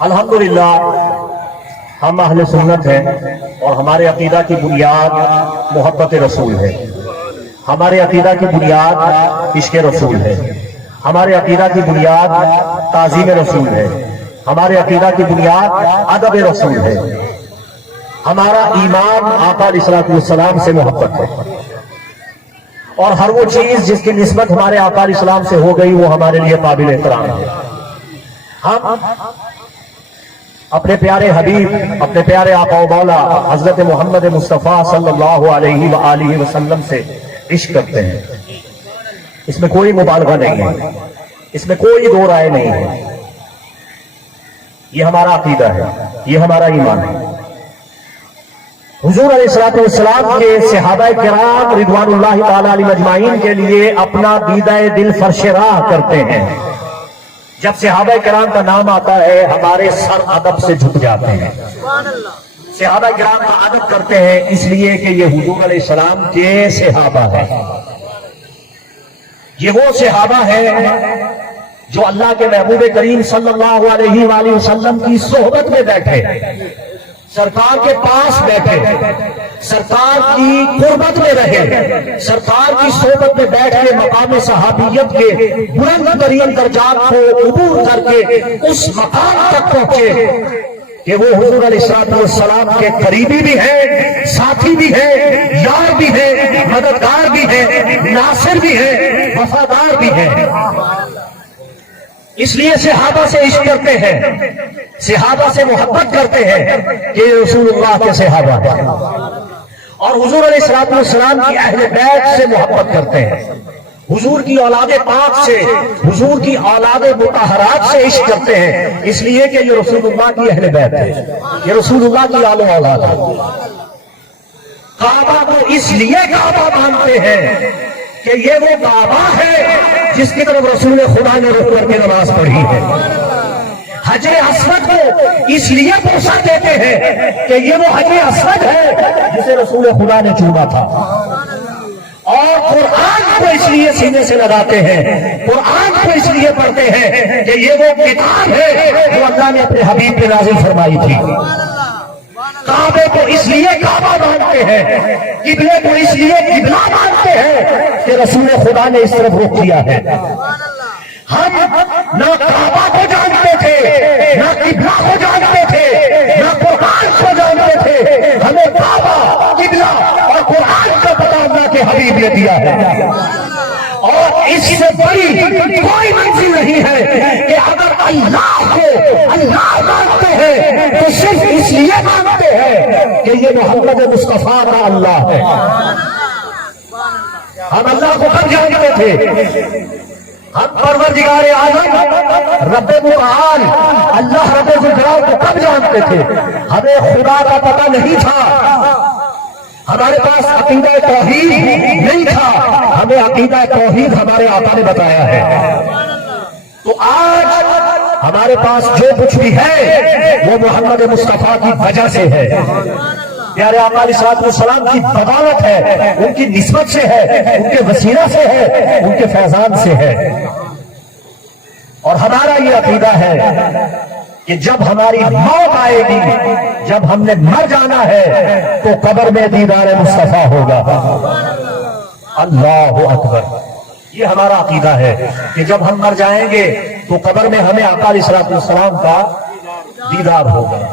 الحمدللہ ہم اہل سنت ہیں اور ہمارے عقیدہ کی بنیاد محبت رسول ہے، ہمارے عقیدہ کی بنیاد عشق رسول ہے، ہمارے عقیدہ کی بنیاد تعظیم رسول ہے، ہمارے عقیدہ کی بنیاد ادب رسول ہے، ہمارا ایمان آقا علیہ الصلوۃ والسلام سے محبت ہے، اور ہر وہ چیز جس کی نسبت ہمارے آقا علیہ السلام سے ہو گئی وہ ہمارے لیے قابل احترام ہے۔ ہم اپنے پیارے حبیب، اپنے پیارے آقا و مولا حضرت محمد مصطفیٰ صلی اللہ علیہ وآلہ وسلم سے عشق کرتے ہیں، اس میں کوئی مبالغہ نہیں ہے، اس میں کوئی دو رائے نہیں ہے، یہ ہمارا عقیدہ ہے، یہ ہمارا ایمان ہے۔ حضور علیہ الصلوۃ والسلام کے صحابہ کرام رضوان اللہ تعالی علیہم اجمعین کے لیے اپنا دیدہ دل فرش راہ کرتے ہیں۔ جب صحابہ کرام کا نام آتا ہے ہمارے سر ادب سے جھک جاتے ہیں، صحابہ کرام کا ادب کرتے ہیں اس لیے کہ یہ حضور علیہ السلام کے صحابہ ہیں، یہ وہ صحابہ ہیں جو اللہ کے محبوب کریم صلی اللہ علیہ وآلہ وسلم کی صحبت میں بیٹھے، سرکار کے پاس بیٹھے، سرکار کی قربت میں رہے، سرکار کی صحبت میں بیٹھ کے مقام صحابیت کے بلند ترین درجات کو عبور کر کے اس مقام تک پہنچے کہ وہ حضور علیہ السلام کے قریبی بھی ہیں، ساتھی بھی ہیں، یار بھی ہیں، مددگار بھی ہیں، ناصر بھی ہیں، وفادار بھی ہیں۔ اس لیے صحابہ سے عشق کرتے ہیں، صحابہ سے محبت کرتے ہیں کہ رسول اللہ کے صحابہ ہیں، اور حضور علیہ السلام کی اہل بیت سے محبت کرتے ہیں، حضور کی اولاد پاک سے، حضور کی اولاد مطہرات سے عشق کرتے ہیں، اس لیے کہ یہ رسول اللہ کی اہل بیت ہے، یہ رسول اللہ کی آل و اولاد ہے۔ کعبہ کو اس لیے کعبہ مانتے ہیں کہ یہ وہ کعبہ ہے جس کی طرف رسول خدا نے رخ کر کے نماز پڑھی ہے۔ حجر اسود کو اس لیے بوسہ دیتے ہیں کہ یہ وہ حجر اسود ہے جسے رسول خدا نے چوما تھا، اور قرآن کو اس لیے سینے سے لگاتے ہیں، قرآن کو اس لیے پڑھتے ہیں کہ یہ وہ کتاب ہے جو اللہ نے اپنے حبیب پہ نازل فرمائی تھی۔ کعبے کو اس لیے کعبہ مانتے ہیں، قبلے کو اس لیے قبلہ مانتے ہیں کہ رسول خدا نے اس طرف رخ کیا ہے۔ ہم نہ کعبہ کو جانتے تھے، نہ قبلہ کو جانتے تھے، نہ قرآن کو جانتے تھے، ہمیں کعبہ، قبلہ اور قرآن کا پتہ اللہ کے حبیب نے دیا ہے، اور اس سے بڑی کوئی منزل نہیں ہے کہ اگر اللہ کو اللہ مانتے ہیں تو صرف اس لیے مانتے ہیں کہ یہ محمد مصطفیٰ کا اللہ ہے۔ ہم اللہ کو کب جانتے تھے؟ ہم پروردگار عالم رب متعال اللہ رب الجلال کو کب جانتے تھے؟ ہمیں خدا کا پتہ نہیں تھا، ہمارے پاس عقیدہ توحید نہیں تھا، ہمیں عقیدہ توحید ہمارے آقا نے بتایا ہے۔ تو آج ہمارے پاس جو کچھ بھی ہے وہ محمد مصطفیٰ کی وجہ سے ہے، پیارے آقا علیہ السلام کی بدولت ہے، ان کی نسبت سے ہے، ان کے وسیلہ سے ہے، ان کے فیضان سے ہے۔ اور ہمارا یہ عقیدہ ہے کہ جب ہماری موت آئے گی، جب ہم نے مر جانا ہے تو قبر میں دیدار مصطفیٰ ہوگا۔ اللہ اکبر، یہ ہمارا عقیدہ ہے کہ جب ہم مر جائیں گے تو قبر میں ہمیں آقا علیہ السلام کا دیدار ہوگا۔